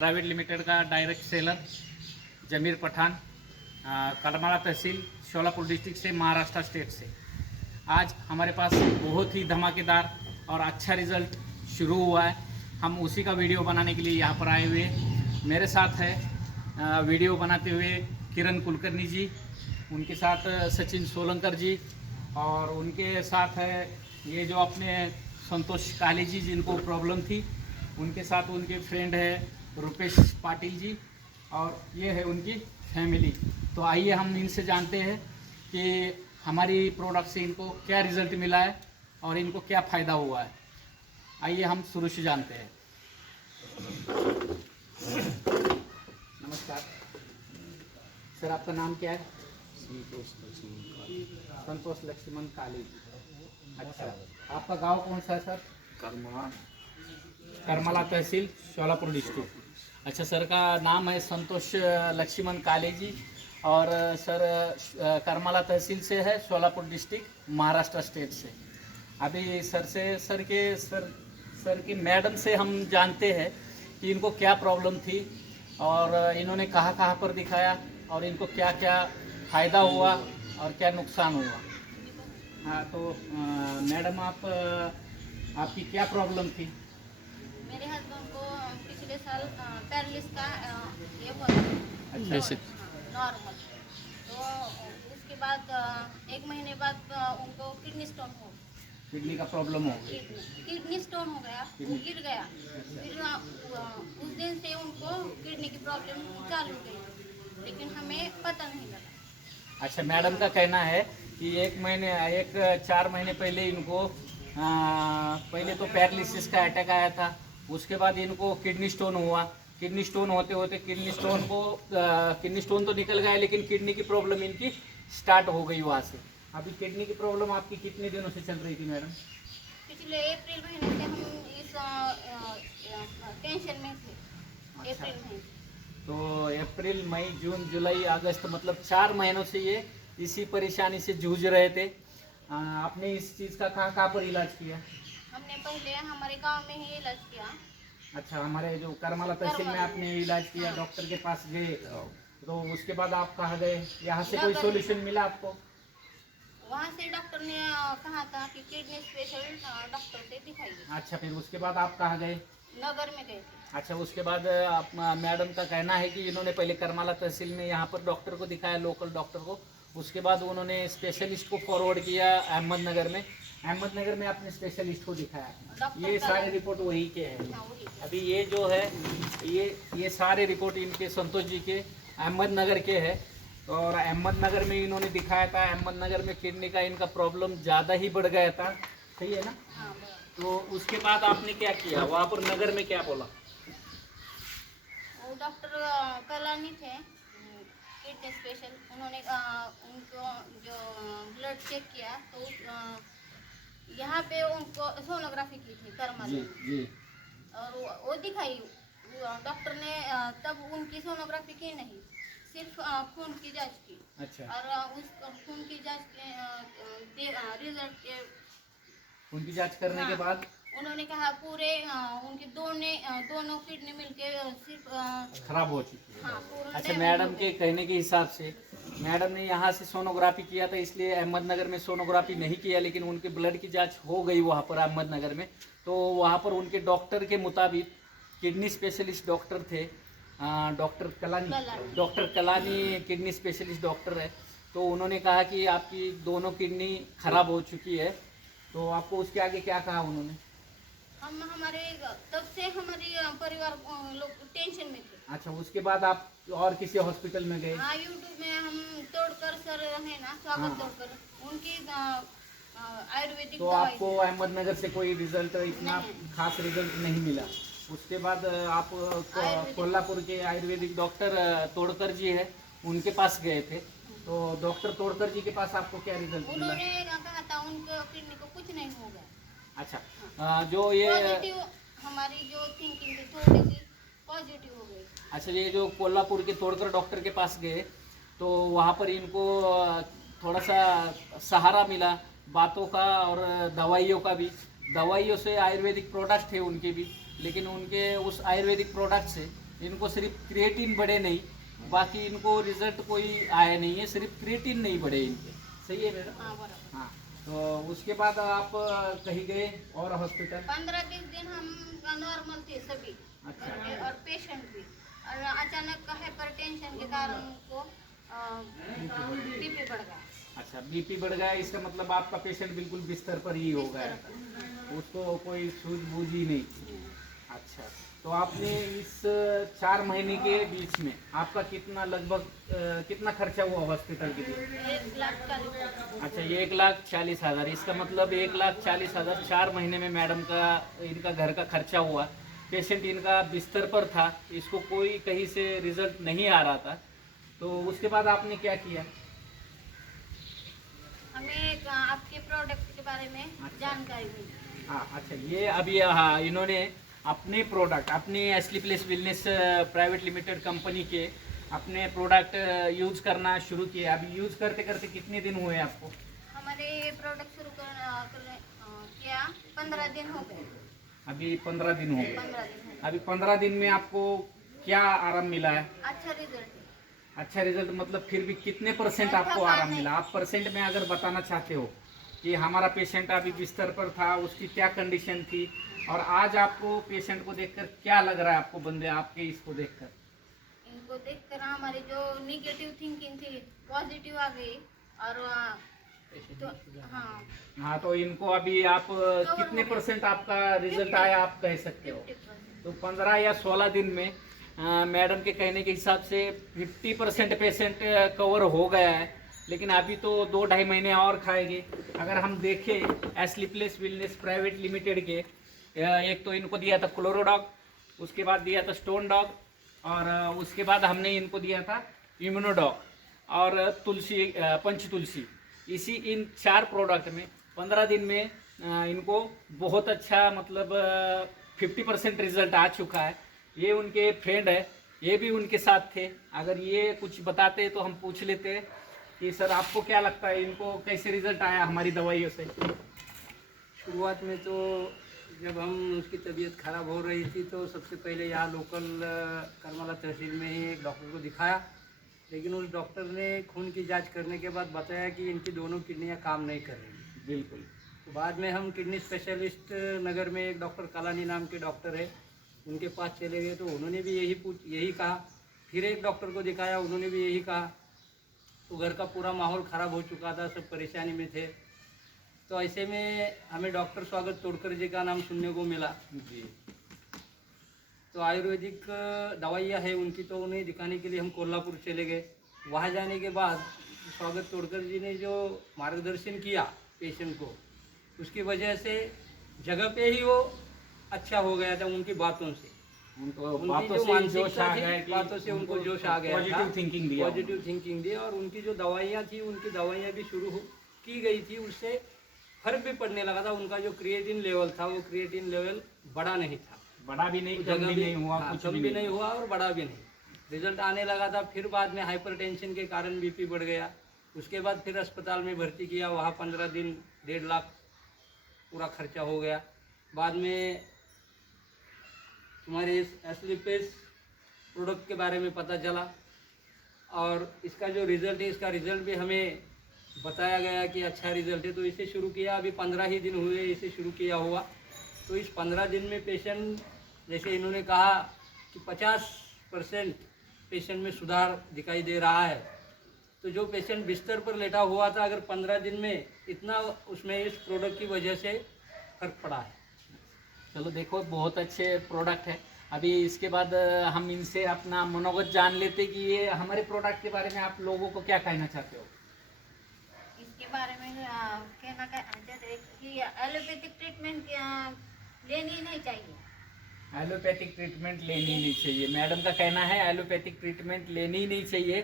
Private limited का direct seller जमीर पठान, करमाला तहसील, Solapur district से, Maharashtra state से। आज हमारे पास बहुत ही धमाकेदार और अच्छा रिज़ल्ट शुरू हुआ है। हम उसी का वीडियो बनाने के लिए यहाँ पर आए हुए। मेरे साथ है वीडियो बनाते हुए किरण कुलकर्णी जी, उनके साथ सचिन सोलंकर जी, और उनके साथ है ये जो अपने संतोष काली जी जिनको प्रॉब्लम थी, उनके साथ उनके फ्रेंड है रुपेश पाटिल जी, और ये है उनकी फैमिली। तो आइए हम इनसे जानते हैं कि हमारी प्रोडक्ट से इनको क्या रिज़ल्ट मिला है और इनको क्या फ़ायदा हुआ है। आइए हम शुरू से जानते हैं। नमस्कार सर, आपका नाम क्या है? संतोष लक्ष्मण काली। अच्छा, आपका गांव कौन सा है सर? करमाला तहसील, शोलापुर डिस्ट्रिक्ट। अच्छा, सर का नाम है संतोष लक्ष्मण काले जी, और सर करमाला तहसील से है, शोलापुर डिस्ट्रिक्ट, महाराष्ट्र स्टेट से। अभी सर की मैडम से हम जानते हैं कि इनको क्या प्रॉब्लम थी और इन्होंने कहाँ पर दिखाया और इनको क्या क्या फ़ायदा हुआ और क्या नुकसान हुआ। हाँ, तो मैडम आपकी क्या प्रॉब्लम थी? मेरे हस्बैंड को पिछले साल पैरालिस का ये हुआ था। अच्छा, नॉर्मल। तो उसके बाद 1 महीने बाद उनको किडनी स्टोन हो गया। किडनी का प्रॉब्लम हो गई? किडनी स्टोन हो गया, वो गिर गया। फिर उस दिन से उनको किडनी की प्रॉब्लम चालू हो गई, लेकिन हमें पता नहीं लगा। अच्छा, मैडम का कहना है कि 4 महीने पहले इनको पहले तो पैरालिसिस का अटैक आया था, उसके बाद इनको किडनी स्टोन हुआ। किडनी स्टोन होते होते किडनी स्टोन तो निकल गया, लेकिन किडनी की प्रॉब्लम इनकी स्टार्ट हो गई वहाँ से। अभी किडनी की प्रॉब्लम आपकी कितने दिनों से चल रही थी मैडम? पिछले अप्रैल महीने से हम इस टेंशन में थे। अच्छा। अप्रैल में तो अप्रैल, मई, जून, जुलाई, अगस्त, मतलब 4 महीनों से ये इसी परेशानी से जूझ रहे थे। आपने इस चीज़ का कहाँ पर इलाज किया? हमने पहले हमारे गांव में ही इलाज किया। अच्छा, हमारे जो करमाला तहसील में आपने इलाज किया, डॉक्टर के पास गए, तो उसके बाद आप कहाँ गए? यहाँ से कोई सोल्यूशन मिला आपको? वहाँ से डॉक्टर ने कहा था कि किडनी स्पेशल डॉक्टर से दिखाइए। अच्छा, फिर उसके बाद आप कहाँ गए? नगर में गए थे। अच्छा, उसके बाद आप मैडम का कहना है कि इन्होंने पहले करमाला तहसील में यहाँ पर डॉक्टर को दिखाया, लोकल डॉक्टर को। उसके बाद उन्होंने स्पेशलिस्ट को फॉरवर्ड किया अहमदनगर में। अहमदनगर में आपने स्पेशलिस्ट को दिखाया। ये सारे रिपोर्ट वही के हैं। अभी ये जो है ये सारे रिपोर्ट इनके संतोष जी के अहमदनगर के हैं, और अहमदनगर में इन्होंने दिखाया था। अहमदनगर में किडनी का इनका प्रॉब्लम ज़्यादा ही बढ़ गया था, सही है ना? हाँ, तो उसके बाद आपने क्या किया वहाँ पर नगर में, क्या बोला? वो डॉक्टर कलानी थे, किडनी स्पेशल। उन्होंने उनको जो ब्लड चेक किया, तो यहाँ पे उनको सोनोग्राफी की थी करमाली जी में। जी। और वो दिखाई डॉक्टर ने, तब उनकी सोनोग्राफी की नहीं, सिर्फ खून की जांच की। अच्छा, और उस खून की जांच के रिजल्ट के उनकी जांच करने के बाद उन्होंने कहा पूरे उनके दोनों किडनी मिलके सिर्फ खराब हो चुकी है। हाँ, पूरा अच्छा, damage मैडम हो के गई। कहने के हिसाब से मैडम ने यहाँ से सोनोग्राफी किया था, इसलिए अहमदनगर में सोनोग्राफी नहीं किया, लेकिन उनके ब्लड की जांच हो गई वहाँ पर अहमदनगर में। तो वहाँ पर उनके डॉक्टर के मुताबिक, किडनी स्पेशलिस्ट डॉक्टर थे doctor Kalani. Doctor Kalani kidney specialist doctor है। तो उन्होंने कहा कि आपकी दोनों किडनी खराब हो चुकी है। तो आपको उसके आगे क्या कहा उन्होंने? हमारे तब से हमारे परिवार लोग टेंशन में थे। अच्छा, उसके बाद आप और किसी हॉस्पिटल में गए? हाँ, यूट्यूब में हम तोड़कर सर है ना, स्वागत हाँ। तोड़कर, उनकी आयुर्वेदिक तो दवाई आपको अहमदनगर से कोई रिजल्ट, इतना नहीं। खास रिजल्ट नहीं मिला। उसके बाद आप कोल्हापुर के आयुर्वेदिक डॉक्टर तोड़कर जी है, उनके पास गए थे। तो डॉक्टर तोड़कर जी के पास आपको क्या रिजल्ट मिला? उन्होंने कहा था उनको किडनी को कुछ नहीं होगा। अच्छा, जो ये पॉजिटिव हमारी जो थिंकिंग थी थोड़ी सी पॉजिटिव हो गई। अच्छा, ये जो कोल्हापुर के तोड़कर डॉक्टर के पास गए, तो वहाँ पर इनको थोड़ा सा सहारा मिला बातों का और दवाइयों का भी। दवाइयों से आयुर्वेदिक प्रोडक्ट थे उनके भी, लेकिन उनके उस आयुर्वेदिक प्रोडक्ट से इनको सिर्फ क्रिएटिन बढ़े नहीं, बाकी इनको रिजल्ट कोई आया नहीं है, सिर्फ क्रिएटिन नहीं बढ़े इनके। सही है मैडम? हाँ बराबर। हाँ। तो उसके बाद आप कहीं गए और हॉस्पिटल? 15-20 दिन हम नॉर्मल थे सभी। अच्छा। और पेशेंट भी, और अचानक का हाइपरटेंशन के कारण उनको बीपी बढ़ गया। अच्छा, बीपी बढ़ गया, इसका मतलब आपका पेशेंट बिल्कुल बिस्तर पर ही हो गया, उसको कोई सूझबूझ ही नहीं थी। अच्छा, तो आपने इस 4 महीने के बीच में आपका कितना लगभग कितना खर्चा हुआ हॉस्पिटल के लिए? 1,40,000। अच्छा, 1,40,000। इसका मतलब 1,40,000 4 महीने में मैडम का इनका घर का खर्चा हुआ। पेशेंट इनका बिस्तर पर था, इसको कोई कहीं से रिजल्ट नहीं आ रहा था, तो उसके बाद आपने क्या किया? हमें आपके प्रोडक्ट के बारे में जानकारी मिली। हाँ, अच्छा, ये अभी हाँ इन्होंने अपने प्रोडक्ट, अपने एस्ली place wellness private limited company के अपने प्रोडक्ट यूज करना शुरू किए। अभी यूज करते करते कितने दिन हुए आपको? हमारे प्रोडक्ट शुरू किया 15 दिन हो गए। अभी 15 दिन हो गए। 15 दिन हो गए। अभी 15 दिन में आपको क्या आराम मिला है? अच्छा रिजल्ट। अच्छा रिजल्ट मतलब फिर भी कितने परसेंट आपको आराम मिला? आप परसेंट में अगर बताना चाहते हो कि हमारा पेशेंट अभी बिस्तर पर था, उसकी क्या कंडीशन थी, और आज आपको पेशेंट को देखकर क्या लग रहा है आपको, बंदे आपके इसको देखकर? इनको देखकर हमारी जो निगेटिव थिंकिंग थी पॉजिटिव आ गई। और तो हाँ हाँ, तो इनको अभी आप कितने परसेंट आपका रिजल्ट आया आप कह सकते हो? 50%। तो 15 या 16 दिन में मैडम के कहने के हिसाब से 50% पेशेंट कवर हो गया है, लेकिन अभी तो 2-2.5 महीने और खाएंगे। अगर हम देखें एस्ली प्लेस वेलनेस प्राइवेट लिमिटेड के एक तो इनको दिया था क्लोरोडॉग, उसके बाद दिया था स्टोन डॉग, और उसके बाद हमने इनको दिया था इम्यूनोडॉग और तुलसी पंच तुलसी। इसी इन 4 प्रोडक्ट में 15 दिन में इनको बहुत अच्छा मतलब 50% रिजल्ट आ चुका है। ये उनके फ्रेंड है, ये भी उनके साथ थे। अगर ये कुछ बताते तो हम पूछ लेते कि सर आपको क्या लगता है, इनको कैसे रिजल्ट आया हमारी दवाइयों से? शुरुआत में तो जब हम उसकी तबीयत खराब हो रही थी तो सबसे पहले यहाँ लोकल करमाला तहसील में ही एक डॉक्टर को दिखाया, लेकिन उस डॉक्टर ने खून की जांच करने के बाद बताया कि इनकी दोनों किडनियाँ काम नहीं कर रही। बिल्कुल। तो बाद में हम किडनी स्पेशलिस्ट नगर में एक डॉक्टर कलानी नाम के डॉक्टर है, उनके पास चले गए तो उन्होंने भी यही कहा। फिर एक डॉक्टर को दिखाया, उन्होंने भी यही कहा। तो घर का पूरा माहौल ख़राब हो चुका था, सब परेशानी में थे। तो ऐसे में हमें डॉक्टर स्वागत तोड़कर जी का नाम सुनने को मिला जी। तो आयुर्वेदिक दवाइयाँ है उनकी, तो उन्हें दिखाने के लिए हम कोल्हापुर चले गए। वहाँ जाने के बाद स्वागत तोड़कर जी ने जो मार्गदर्शन किया पेशेंट को, उसकी वजह से जगह पे ही वो अच्छा हो गया था उनकी बातों से। उनको उनकी बातों जो से मानसिकता जोश आ थी, गया कि बातों से उनको जोश आ गया था, पॉजिटिव थिंकिंग दिया। पॉजिटिव थिंकिंग दी। और उनकी जो दवाइयाँ थी, उनकी दवाइयाँ भी की गई थी, उससे फर्क भी पड़ने लगा था। उनका जो क्रिएटिन लेवल था, वो क्रिएटिन लेवल बड़ा नहीं था, बड़ा भी नहीं, कम भी नहीं हुआ, कुछ कम भी भी नहीं हुआ और बड़ा भी नहीं। रिजल्ट आने लगा था। फिर बाद में हाइपरटेंशन के कारण बीपी बढ़ गया। उसके बाद फिर अस्पताल में भर्ती किया, वहाँ 15 दिन 1.5 लाख पूरा खर्चा हो गया। बाद में तुम्हारे इस एस्ली प्लेस प्रोडक्ट के बारे में पता चला और इसका जो रिज़ल्ट है, इसका रिज़ल्ट भी हमें बताया गया कि अच्छा रिज़ल्ट है, तो इसे शुरू किया। अभी 15 ही दिन हुए इसे शुरू किया हुआ। तो इस 15 दिन में पेशेंट, जैसे इन्होंने कहा कि 50% पेशेंट में सुधार दिखाई दे रहा है। तो जो पेशेंट बिस्तर पर लेटा हुआ था, अगर 15 दिन में इतना उसमें इस प्रोडक्ट की वजह से फर्क पड़ा है। चलो देखो, बहुत अच्छे प्रोडक्ट है। अभी इसके बाद हम इनसे अपना मनोगत जान लेते कि ये हमारे प्रोडक्ट के बारे में आप लोगों को क्या कहना चाहते हो? इसके बारे में कहना चाहते हैं कि एलोपैथिक ट्रीटमेंट लेनी नहीं चाहिए। एलोपैथिक ट्रीटमेंट लेनी नहीं चाहिए, मैडम का कहना है एलोपैथिक ट्रीटमेंट लेनी ही नहीं चाहिए।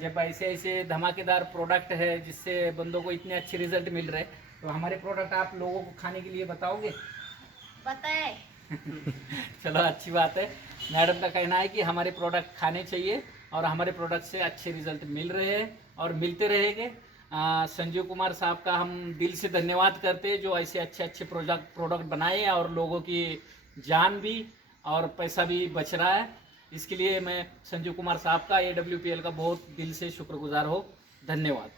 जब ऐसे ऐसे धमाकेदार प्रोडक्ट है जिससे बंदों को इतने अच्छे रिजल्ट मिल रहे, तो हमारे प्रोडक्ट आप लोगों को खाने के लिए बताओगे? बताए। चलो अच्छी बात है। मैडम का कहना है कि हमारे प्रोडक्ट खाने चाहिए और हमारे प्रोडक्ट से अच्छे रिजल्ट मिल रहे हैं और मिलते रहेंगे। संजीव कुमार साहब का हम दिल से धन्यवाद करते हैं, जो ऐसे अच्छे अच्छे प्रोडक्ट बनाए और लोगों की जान भी और पैसा भी बच रहा है। इसके लिए मैं संजीव कुमार साहब का AWPL का बहुत दिल से शुक्रगुजार हो। धन्यवाद।